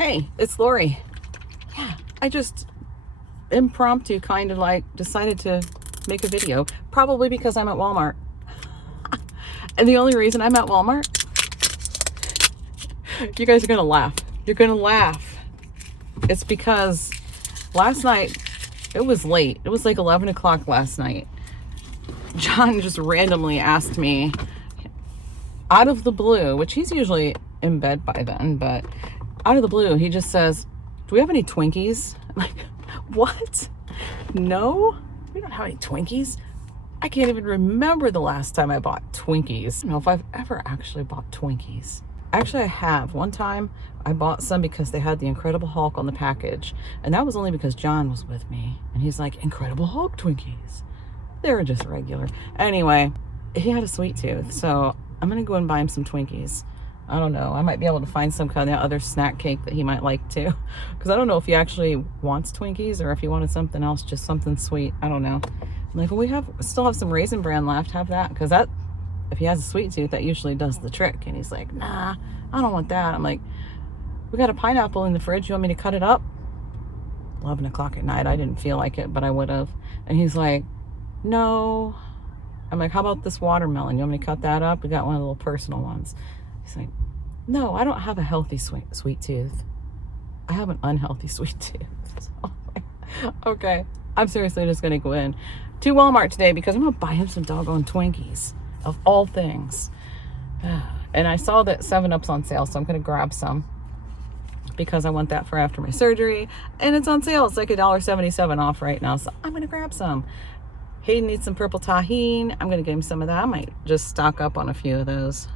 Hey, it's Lori. Yeah, I just impromptu kind of like decided to make a video, probably because I'm at Walmart. And the only reason I'm at Walmart, you guys are gonna laugh. You're gonna laugh. It's because last night, it was late. It was like 11 o'clock last night. John just randomly asked me out of the blue, which he's usually in bed by then, but out of the blue, he just says, "Do we have any Twinkies?" I'm like, what? No, we don't have any Twinkies. I can't even remember the last time I bought Twinkies. I don't know if I've ever actually bought Twinkies. Actually, I have. One time I bought some because they had the Incredible Hulk on the package. And that was only because John was with me. And he's like, Incredible Hulk Twinkies. They were just regular. Anyway, he had a sweet tooth. So I'm going to go and buy him some Twinkies. I don't know. I might be able to find some kind of other snack cake that he might like too. Because I don't know if he actually wants Twinkies or if he wanted something else, just something sweet. I don't know. I'm like, well, we still have some Raisin Bran left. Have that. Because that, if he has a sweet tooth, that usually does the trick. And he's like, nah, I don't want that. I'm like, we got a pineapple in the fridge. You want me to cut it up? 11 o'clock at night. I didn't feel like it, but I would have. And he's like, no. I'm like, how about this watermelon? You want me to cut that up? We got one of the little personal ones. He's like, no, I don't have a healthy sweet tooth. I have an unhealthy sweet tooth. So, okay, I'm seriously just going to go in to Walmart today because I'm going to buy him some doggone Twinkies, of all things. And I saw that 7-Up's on sale, so I'm going to grab some because I want that for after my surgery. And it's on sale. It's like $1.77 off right now, so I'm going to grab some. Hayden needs some purple tahini. I'm going to give him some of that. I might just stock up on a few of those.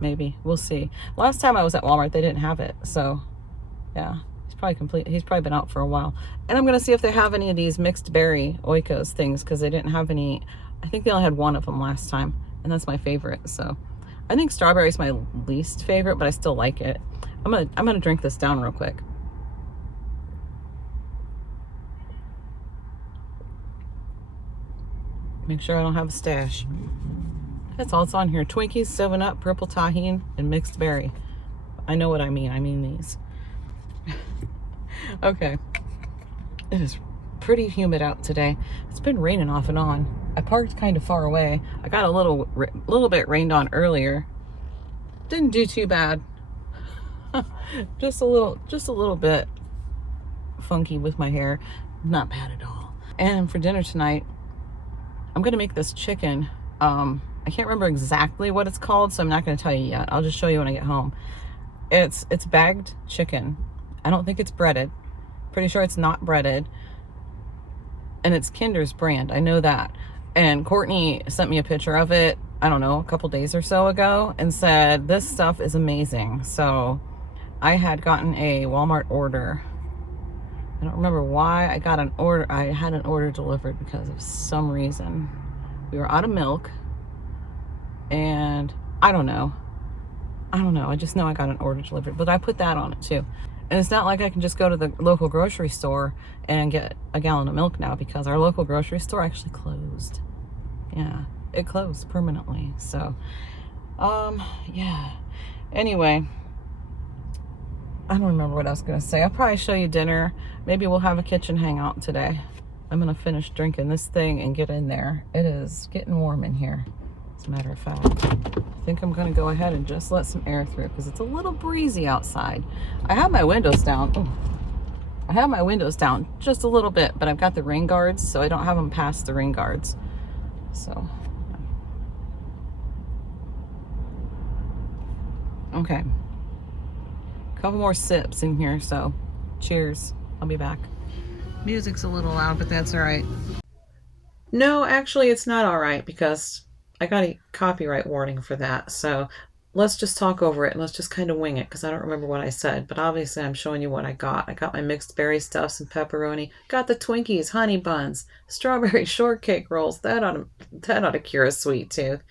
Maybe. We'll see. Last time I was at Walmart, they didn't have it. So, yeah. He's probably been out for a while. And I'm going to see if they have any of these mixed berry Oikos things because they didn't have any. I think they only had one of them last time. And that's my favorite. So, I think strawberry is my least favorite, but I still like it. I'm gonna drink this down real quick. Make sure I don't have a stash. That's all it's on here. Twinkies, 7-Up, purple tahini, and mixed berry. I know what I mean. I mean these. Okay. It is pretty humid out today. It's been raining off and on. I parked kind of far away. I got a little bit rained on earlier. Didn't do too bad. just a little bit funky with my hair. Not bad at all. And for dinner tonight, I'm gonna make this chicken. I can't remember exactly what it's called, so I'm not going to tell you yet. I'll just show you when I get home. It's bagged chicken. I don't think it's breaded. Pretty sure it's not breaded. And it's Kinder's brand. I know that. And Courtney sent me a picture of it, I don't know, a couple days or so ago, and said, this stuff is amazing. So I had gotten a Walmart order. I don't remember why I got an order. I had an order delivered because of some reason. We were out of milk. And I don't know. I just know I got an order delivered, but I put that on it too. And it's not like I can just go to the local grocery store and get a gallon of milk now because our local grocery store actually closed. Yeah, it closed permanently. So, yeah. Anyway, I don't remember what I was going to say. I'll probably show you dinner. Maybe we'll have a kitchen hangout today. I'm going to finish drinking this thing and get in there. It is getting warm in here. As a matter of fact, I think I'm going to go ahead and just let some air through because it's a little breezy outside. I have my windows down. Ooh. I have my windows down just a little bit, but I've got the rain guards, so I don't have them past the rain guards. So, okay. A couple more sips in here, so cheers. I'll be back. Music's a little loud, but that's all right. No, actually, it's not all right because I got a copyright warning for that. So let's just talk over it and let's just kind of wing it because I don't remember what I said. But obviously, I'm showing you what I got. I got my mixed berry stuff, some pepperoni. Got the Twinkies, honey buns, strawberry shortcake rolls. That ought to cure a sweet tooth.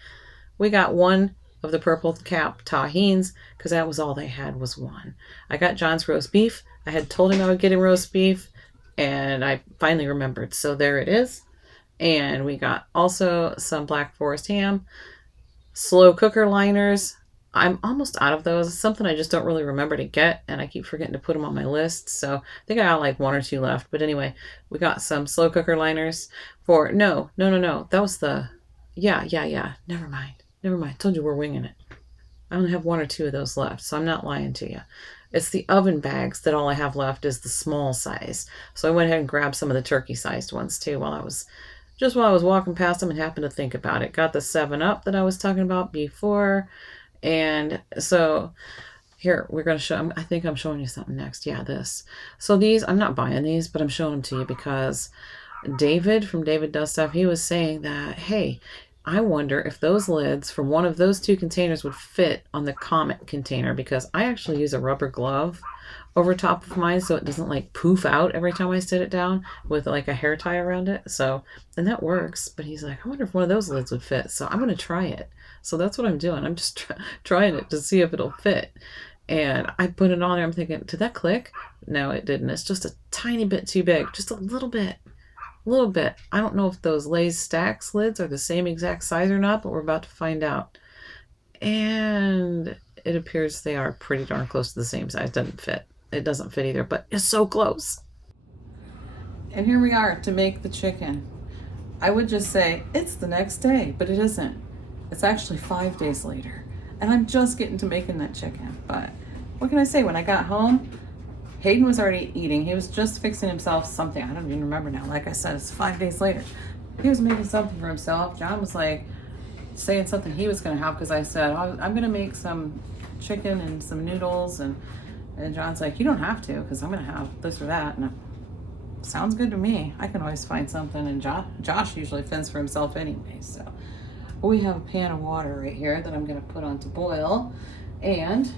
We got one of the purple cap tahines because that was all they had was one. I got John's roast beef. I had told him I would get him roast beef, and I finally remembered. So there it is. And we got also some Black Forest ham, slow cooker liners, I'm almost out of those. It's something I just don't really remember to get, and I keep forgetting to put them on my list. So I think I got like one or two left. But anyway, we got some slow cooker liners for no. That was the yeah. Never mind. Never mind. Told you we're winging it. I only have one or two of those left, so I'm not lying to you. It's the oven bags that all I have left is the small size. So I went ahead and grabbed some of the turkey sized ones too while I was walking past them and happened to think about it. Got the 7 Up that I was talking about before. And so here we're going to show, I think I'm showing you something next. Yeah, this. So these, I'm not buying these, but I'm showing them to you because David from David Does Stuff, he was saying that, hey, I wonder if those lids from one of those two containers would fit on the Comet container, because I actually use a rubber glove over top of mine so it doesn't like poof out every time I sit it down with like a hair tie around it. So, and that works. But he's like, I wonder if one of those lids would fit. So I'm going to try it. So that's what I'm doing. I'm just trying it to see if it'll fit. And I put it on there. I'm thinking, did that click? No, it didn't. It's just a tiny bit too big. Just a little bit. A little bit. I don't know if those Lay's Stacks lids are the same exact size or not, but we're about to find out. And it appears they are pretty darn close to the same size. It doesn't fit either, but it's so close. And here we are to make the chicken. I would just say it's the next day, but it isn't. It's actually 5 days later. And I'm just getting to making that chicken. But what can I say? When I got home, Hayden was already eating. He was just fixing himself something. I don't even remember now. Like I said, it's 5 days later. He was making something for himself. John was like saying something he was going to have, because I said, I'm going to make some chicken and some noodles. And John's like, you don't have to, because I'm going to have this or that. And sounds good to me. I can always find something. And Josh usually fends for himself anyway. So we have a pan of water right here that I'm going to put on to boil. And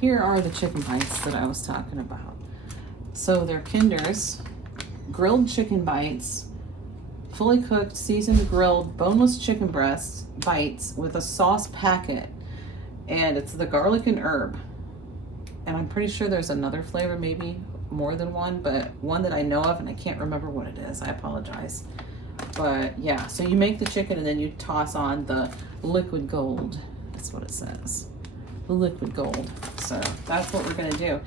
here are the chicken bites that I was talking about. So they're Kinder's grilled chicken bites, fully cooked, seasoned, grilled, boneless chicken breast bites with a sauce packet. And it's the garlic and herb. And I'm pretty sure there's another flavor, maybe more than one, but one that I know of and I can't remember what it is. I apologize. But yeah, so you make the chicken and then you toss on the liquid gold. That's what it says. The liquid gold. So that's what we're gonna do.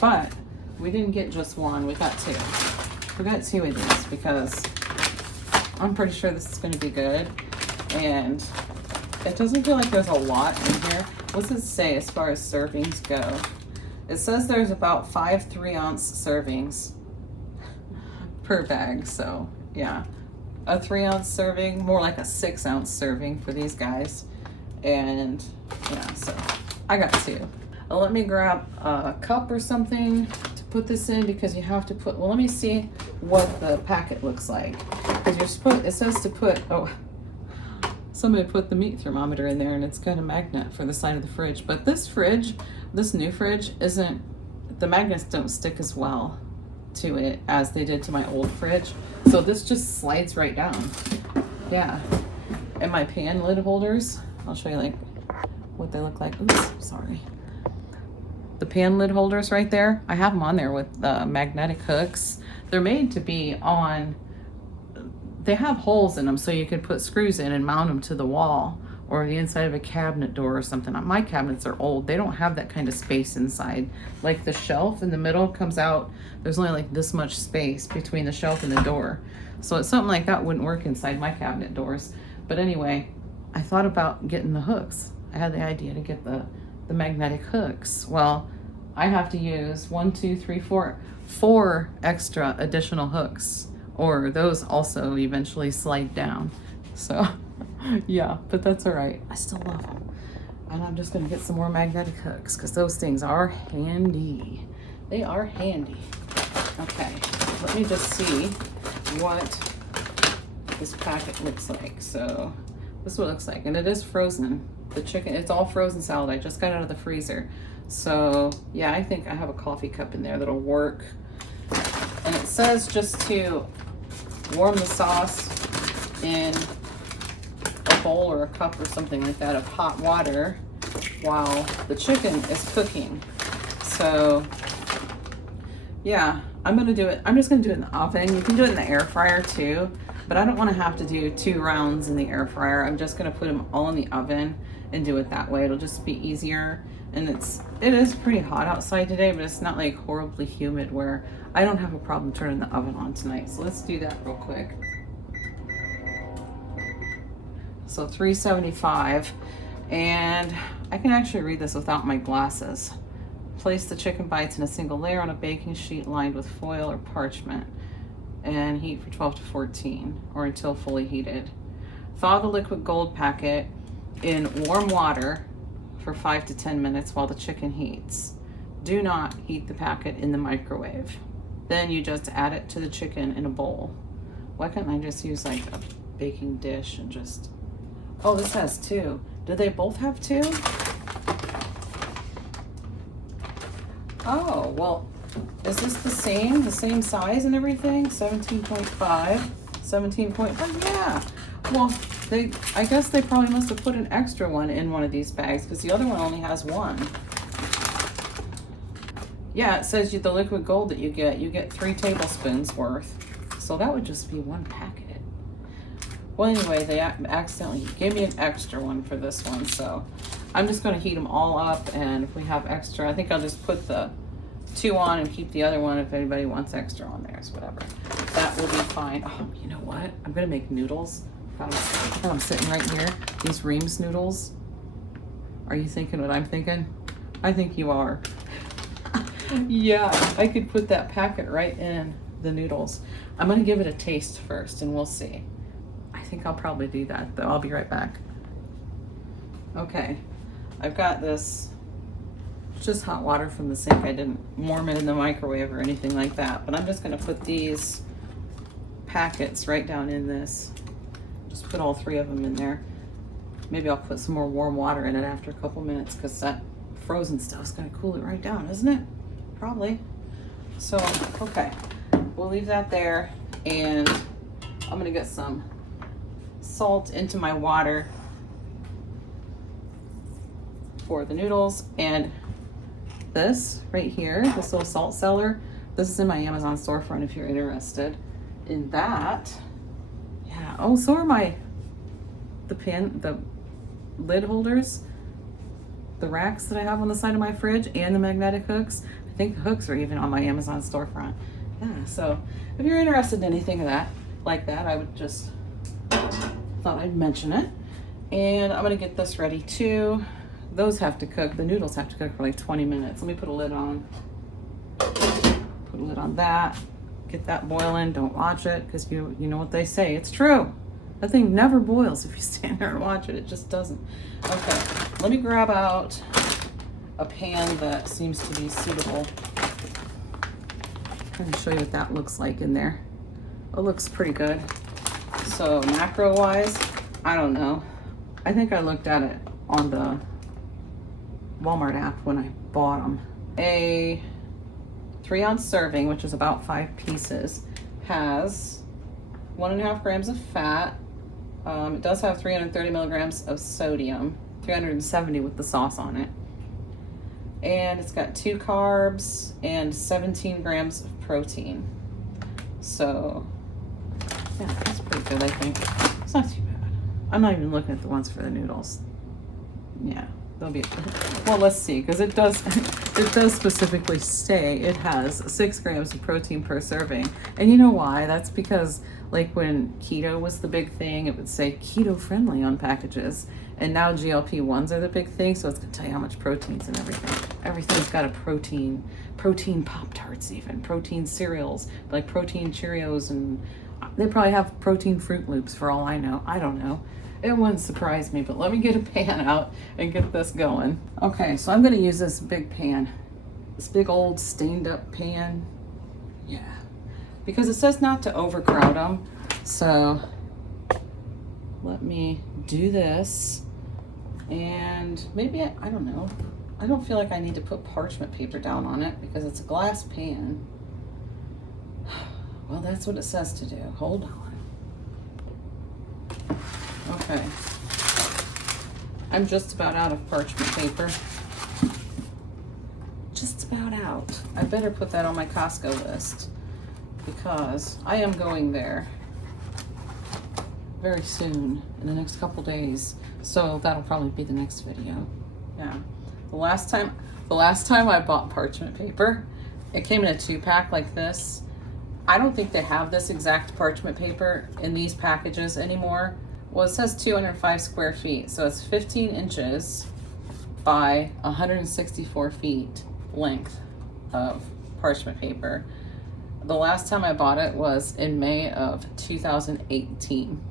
But we didn't get just one, we got two. We got two of these because I'm pretty sure this is gonna be good. And it doesn't feel like there's a lot in here. What's it say as far as servings go? It says there's about 5 3-ounce servings per bag. So yeah, a 3-ounce serving, more like a 6-ounce serving for these guys. And yeah, so I got two. Let me grab a cup or something to put this in, because you have to put, well, let me see what the packet looks like. Because you're supposed, it says to put, oh, somebody put the meat thermometer in there and it's got a magnet for the side of the fridge. But this fridge, this new fridge, isn't, the magnets don't stick as well to it as they did to my old fridge. So this just slides right down. Yeah. And my pan lid holders, I'll show you like what they look like. Oops, sorry. The pan lid holders right there, I have them on there with magnetic hooks. They're made to be on, they have holes in them so you can put screws in and mount them to the wall or the inside of a cabinet door or something. My cabinets are old. They don't have that kind of space inside. Like the shelf in the middle comes out, there's only like this much space between the shelf and the door. So it's something like that wouldn't work inside my cabinet doors. But anyway, I thought about getting the hooks. I had the idea to get the magnetic hooks. Well, I have to use 4 extra additional hooks, or those also eventually slide down. So yeah, but that's all right. I still love them. And I'm just gonna get some more magnetic hooks because those things are handy. They are handy. Okay, let me just see what this packet looks like. So this is what it looks like, and it is frozen. The chicken, it's all frozen salad. I just got out of the freezer. So yeah, I think I have a coffee cup in there that'll work. And it says just to warm the sauce in a bowl or a cup or something like that of hot water while the chicken is cooking. So yeah, I'm gonna do it. I'm just gonna do it in the oven. You can do it in the air fryer too, but I don't want to have to do 2 rounds in the air fryer. I'm just gonna put them all in the oven and do it that way. It'll just be easier. And it is pretty hot outside today, but it's not like horribly humid where I don't have a problem turning the oven on tonight. So let's do that real quick. So 375, and I can actually read this without my glasses. Place the chicken bites in a single layer on a baking sheet lined with foil or parchment and heat for 12 to 14 or until fully heated. Thaw the liquid gold packet in warm water for 5 to 10 minutes while the chicken heats. Do not heat the packet in the microwave. Then you just add it to the chicken in a bowl. Why can't I just use like a baking dish and just... Oh, this has 2. Do they both have 2? Oh, well, is this the same size and everything? 17.5, 17.5, yeah. Well, I guess they probably must have put an extra one in one of these bags because the other one only has 1. Yeah, it says the liquid gold that you get 3 tablespoons worth. So that would just be 1 packet. Well, anyway, they accidentally gave me an extra one for this one, so I'm just going to heat them all up, and if we have extra, I think I'll just put the 2 on and keep the other one if anybody wants extra on theirs, whatever. That will be fine. Oh, you know what? I'm going to make noodles. I'm sitting right here. These Reams noodles. Are you thinking what I'm thinking? I think you are. Yeah, I could put that packet right in the noodles. I'm going to give it a taste first, and we'll see. I think I'll probably do that, though. I'll be right back. Okay, I've got this, just hot water from the sink. I didn't warm it in the microwave or anything like that, but I'm just going to put these packets right down in this. Just put all 3 of them in there. Maybe I'll put some more warm water in it after a couple minutes because that frozen stuff is going to cool it right down, isn't it? Probably. So, okay, we'll leave that there, and I'm going to get some salt into my water for the noodles. And this right here, this little salt cellar, this is in my Amazon storefront if you're interested in that. Yeah. Oh, so are the lid holders, the racks that I have on the side of my fridge, and the magnetic hooks. I think the hooks are even on my Amazon storefront. Yeah, so if you're interested in anything of that, like that, I would just thought I'd mention it. And I'm gonna get this ready too. Those have to cook, the noodles have to cook for like 20 minutes. Let me put a lid on. Put a lid on that. Get that boiling. Don't watch it because you know what they say. It's true. That thing never boils if you stand there and watch it. It just doesn't. Okay, let me grab out a pan that seems to be suitable. I'm gonna show you what that looks like in there. It looks pretty good. So macro wise, I don't know. I think I looked at it on the Walmart app when I bought them. A 3-ounce serving, which is about 5 pieces, has 1.5 grams of fat. It does have 330 milligrams of sodium, 370 with the sauce on it. And it's got 2 carbs and 17 grams of protein. So, yeah, that's pretty good, I think. It's not too bad. I'm not even looking at the ones for the noodles. Yeah, they'll be, well, let's see, because it does specifically say it has 6 grams of protein per serving. And you know why? That's because, like, when keto was the big thing, it would say keto friendly on packages. And now GLP-1s are the big thing, so it's gonna tell you how much protein's in everything. Everything's got a protein Pop-Tarts even, protein cereals, like protein Cheerios, and they probably have protein Fruit Loops for all I know. I don't know. It wouldn't surprise me, but let me get a pan out and get this going. Okay, so I'm gonna use this big pan. This big old stained up pan. Yeah, because it says not to overcrowd them. So let me do this. And maybe, I don't know. I don't feel like I need to put parchment paper down on it because it's a glass pan. Well, that's what it says to do. Hold on. Okay. I'm just about out of parchment paper. Just about out. I better put that on my Costco list because I am going there very soon in the next couple days. So that'll probably be the next video. Yeah. The last time I bought parchment paper, it came in a 2-pack like this. I don't think they have this exact parchment paper in these packages anymore. Well, it says 205 square feet, so it's 15 inches by 164 feet length of parchment paper. The last time I bought it was in May of 2018.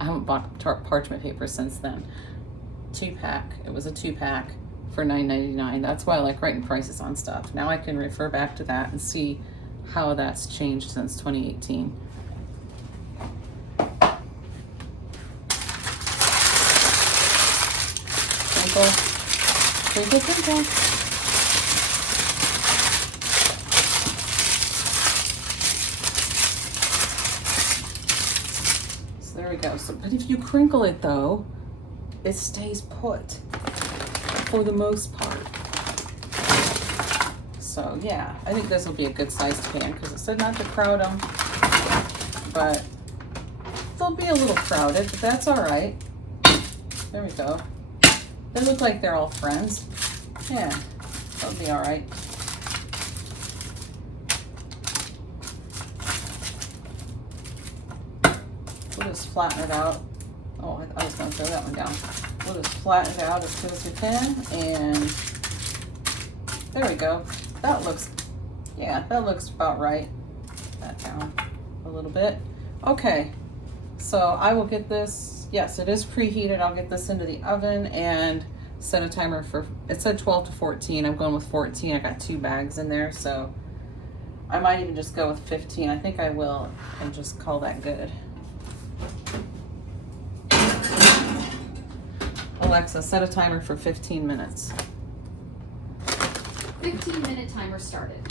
I haven't bought parchment paper since then. 2-pack. It was a 2-pack for $9.99. That's why I like writing prices on stuff. Now I can refer back to that and see how that's changed since 2018. Twinkle, twinkle, twinkle. So there we go. So, but if you crinkle it though, it stays put for the most part. So yeah, I think this will be a good sized pan because it said not to crowd them, but they'll be a little crowded, but that's all right. There we go. They look like they're all friends. Yeah, that'll be all right. We'll just flatten it out. Oh, I was going to throw that one down. We'll just flatten it out as soon as we can, and there we go. That looks, yeah, that looks about right. That down a little bit. Okay, so I will get this, yes, it is preheated. I'll get this into the oven and set a timer for, it said 12 to 14. I'm going with 14. I got 2 bags in there, so I might even just go with 15. I think I will, and just call that good. Alexa, set a timer for 15 minutes. 15-minute timer started.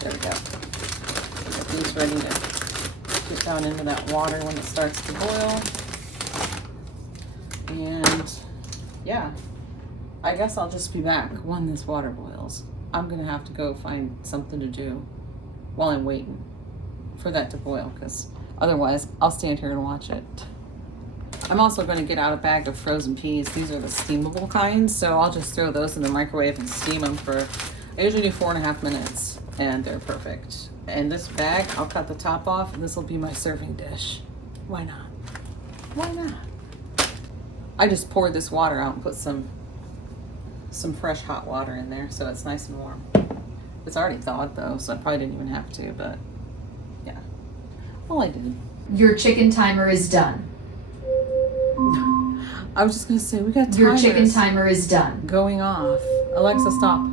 There we go. Get these ready to get down into that water when it starts to boil. And yeah, I guess I'll just be back when this water boils. I'm gonna have to go find something to do while I'm waiting for that to boil, because otherwise I'll stand here and watch it. I'm also going to get out a bag of frozen peas. These are the steamable kinds, so I'll just throw those in the microwave and steam them for, I usually do 4.5 minutes, and they're perfect. And this bag, I'll cut the top off, and this will be my serving dish. Why not? Why not? I just poured this water out and put some fresh hot water in there, so it's nice and warm. It's already thawed though, so I probably didn't even have to, but yeah. Well, I did. Your chicken timer is done. I was just gonna say, we got timers. Your chicken timer is done. Going off. Alexa, stop.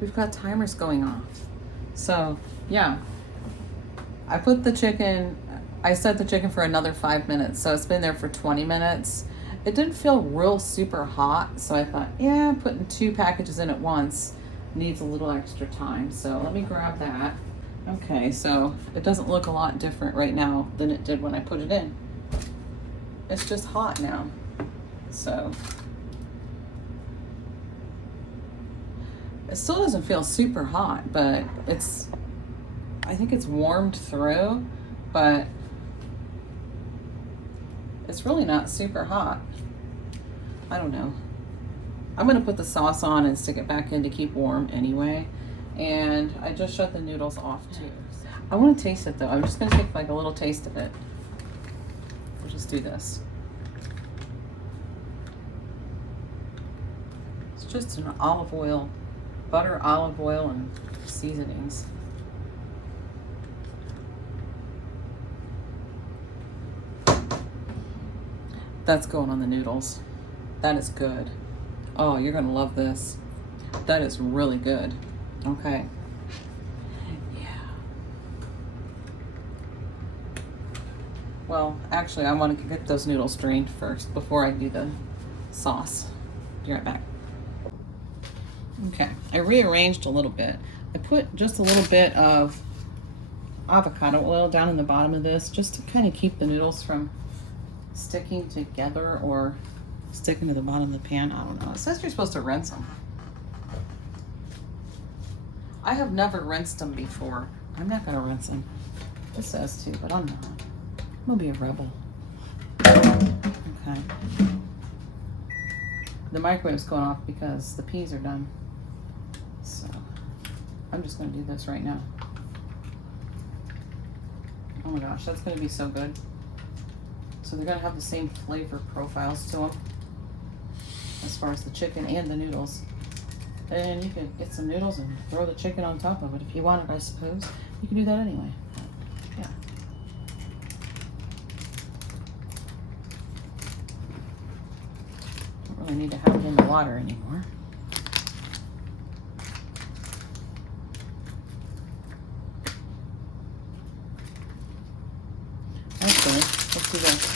We've got timers going off. So, yeah. I put the chicken, I set the chicken for another 5 minutes, so it's been there for 20 minutes. It didn't feel real super hot, so I thought, yeah, putting 2 packages in at once needs a little extra time. So let me grab that. Okay, so it doesn't look a lot different right now than it did when I put it in. It's just hot now. So it still doesn't feel super hot, but I think it's warmed through, but it's really not super hot. I don't know. I'm gonna put the sauce on and stick it back in to keep warm anyway. And I just shut the noodles off too. I want to taste it though. I'm just gonna take like a little taste of it. We'll just do this. It's just an olive oil, butter, olive oil, and seasonings. That's going on the noodles. That is good. Oh, you're gonna love this. That is really good. Okay. Yeah. Well, actually, I want to get those noodles drained first before I do the sauce. Be right back. Okay, I rearranged a little bit. I put just a little bit of avocado oil down in the bottom of this just to kind of keep the noodles from sticking together or sticking to the bottom of the pan. I don't know. It says you're supposed to rinse them. I have never rinsed them before. I'm not gonna rinse them. It says to, but I'm not. I'm gonna be a rebel. Okay. The microwave's going off because the peas are done. So I'm just gonna do this right now. Oh my gosh, that's gonna be so good. So they're gonna have the same flavor profiles to them as far as the chicken and the noodles. And you could get some noodles and throw the chicken on top of it if you wanted, I suppose. You can do that anyway. But, yeah. Don't really need to have it in the water anymore. Actually, let's do this.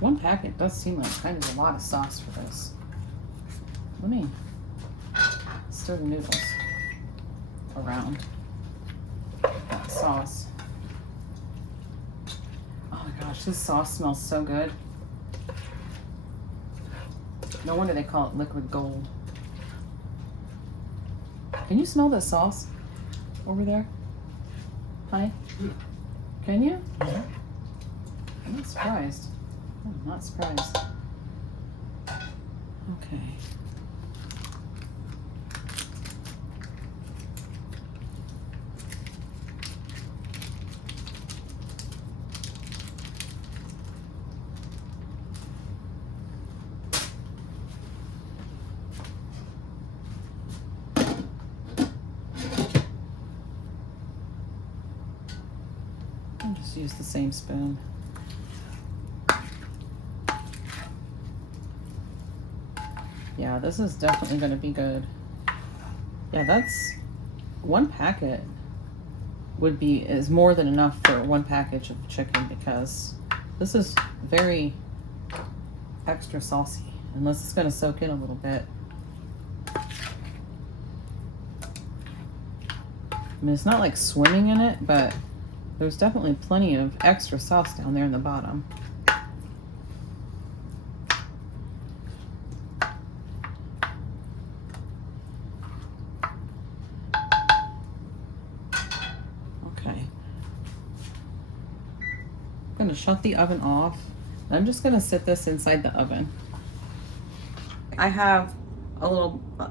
One packet does seem like kind of a lot of sauce for this. Let me stir the noodles around that sauce. Oh my gosh, this sauce smells so good. No wonder they call it liquid gold. Can you smell the sauce over there? Honey? Can you? I'm not surprised. I'm not surprised. Okay. I'll just use the same spoon. Yeah, this is definitely going to be good. Yeah, that's one packet is more than enough for one package of chicken because this is very extra saucy. Unless it's going to soak in a little bit. I mean, it's not like swimming in it, but there's definitely plenty of extra sauce down there in the bottom. Okay. I'm going to shut the oven off. I'm just going to sit this inside the oven. I have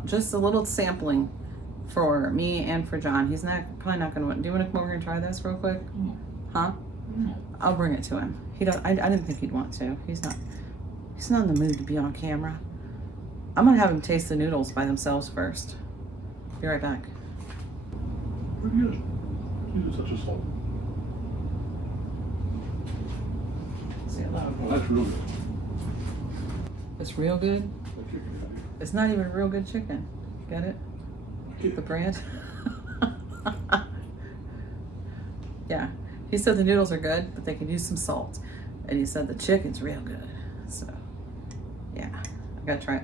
just a little sampling for me and for John. He's probably not going to. Do you want to come over here and try this real quick? Huh? I'll bring it to him. I didn't think he'd want to. He's not in the mood to be on camera. I'm gonna have him taste the noodles by themselves first. Be right back. Pretty good. Use such a salt. Say it loud. Oh, that's real good. It's real good. That chicken, yeah. It's not even real good chicken. Get it? Yeah. The brand. Yeah. He said the noodles are good, but they could use some salt. And he said the chicken's real good. So, yeah, I gotta try it.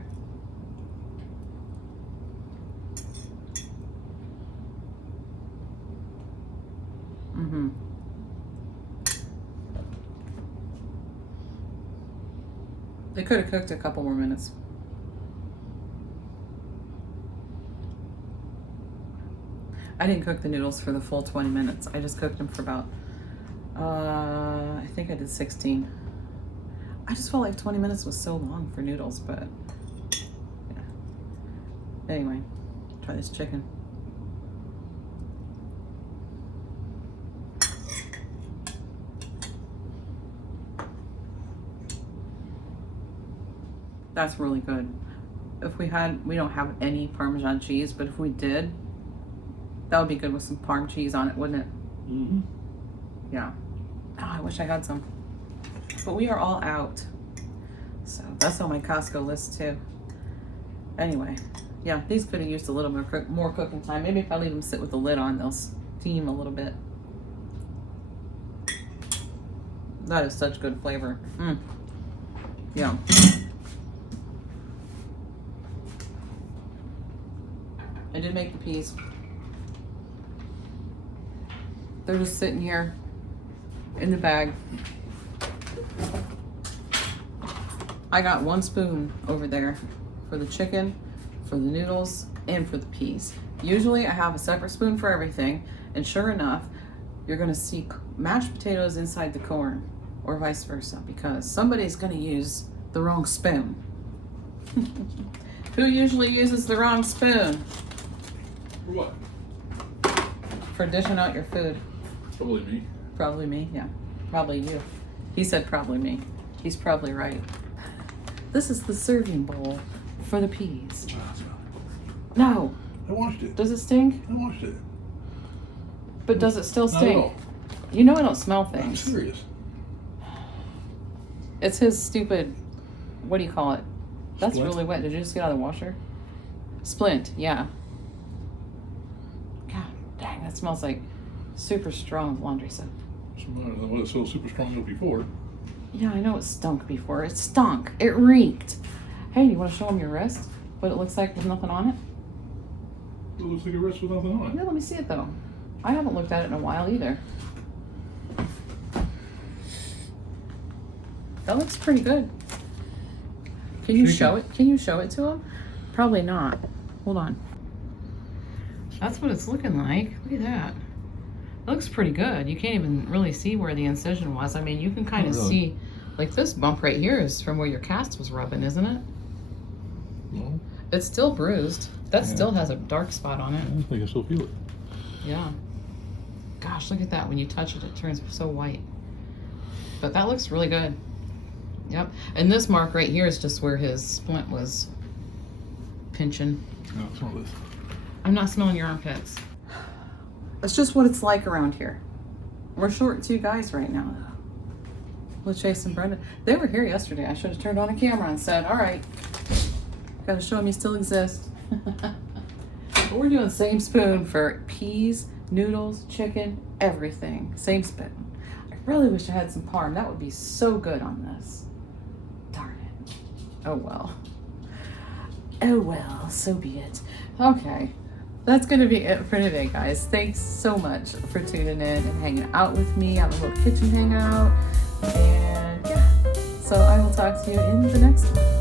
Mm-hmm. They could have cooked a couple more minutes. I didn't cook the noodles for the full 20 minutes. I just cooked them for about, I think I did 16. I just felt like 20 minutes was so long for noodles, but yeah. Anyway, try this chicken. That's really good. We don't have any Parmesan cheese, but if we did, that would be good with some Parm cheese on it, wouldn't it? Mm-hmm. Yeah. Oh, I wish I had some. But we are all out. So that's on my Costco list too. Anyway, yeah, these could have used a little more cooking time. Maybe if I leave them sit with the lid on, they'll steam a little bit. That is such good flavor. Yeah. I did make the peas. They're just sitting here in the bag. I got 1 spoon over there for the chicken, for the noodles, and for the peas. Usually I have a separate spoon for everything, and sure enough, you're gonna see mashed potatoes inside the corn, or vice versa, because somebody's gonna use the wrong spoon. Who usually uses the wrong spoon For what? for dishing out your food? Probably me. Probably me, yeah. Probably you. He said probably me. He's probably right. This is the serving bowl for the peas. Ah, smell it. No. I washed it. Does it stink? I washed it. But does it still Not at stink? all. You know I don't smell I'm things. serious. It's his stupid, what do you call it? That's Splint? really wet. Did you just get out of the washer? Splint, yeah. God dang, that smells like super strong laundry soap. Well, it's so super strong before. Yeah, I know it stunk before. It stunk. It reeked. Hey, you want to show him your wrist? What it looks like with nothing on it? It looks like a wrist with nothing on Yeah, it. let me see it though. I haven't looked at it in a while either. That looks pretty good. Can you show it? Can you show it to him? Probably not. Hold on. That's what it's looking like. Look at that. It looks pretty good. You can't even really see where the incision was. I mean, you can kind of really? see, like this bump right here is from where your cast was rubbing, isn't it? No, It's still bruised. That Yeah. still has a dark spot on it. I can still feel it. Yeah. Gosh, look at that. When you touch it, it turns so white. But that looks really good. Yep. And this mark right here is just where his splint was pinching. No, smell this. I'm not smelling your armpits. It's just what it's like around here. We're short 2 guys right now. With Chase and Brenda. They were here yesterday. I should have turned on a camera and said, all right, gotta show them you still exist. But we're doing same spoon for peas, noodles, chicken, everything. Same spoon. I really wish I had some parm. That would be so good on this. Darn it. Oh well. Oh well, so be it. Okay. That's going to be it for today, guys. Thanks so much for tuning in and hanging out with me. Have a little kitchen hangout. And yeah. So I will talk to you in the next one.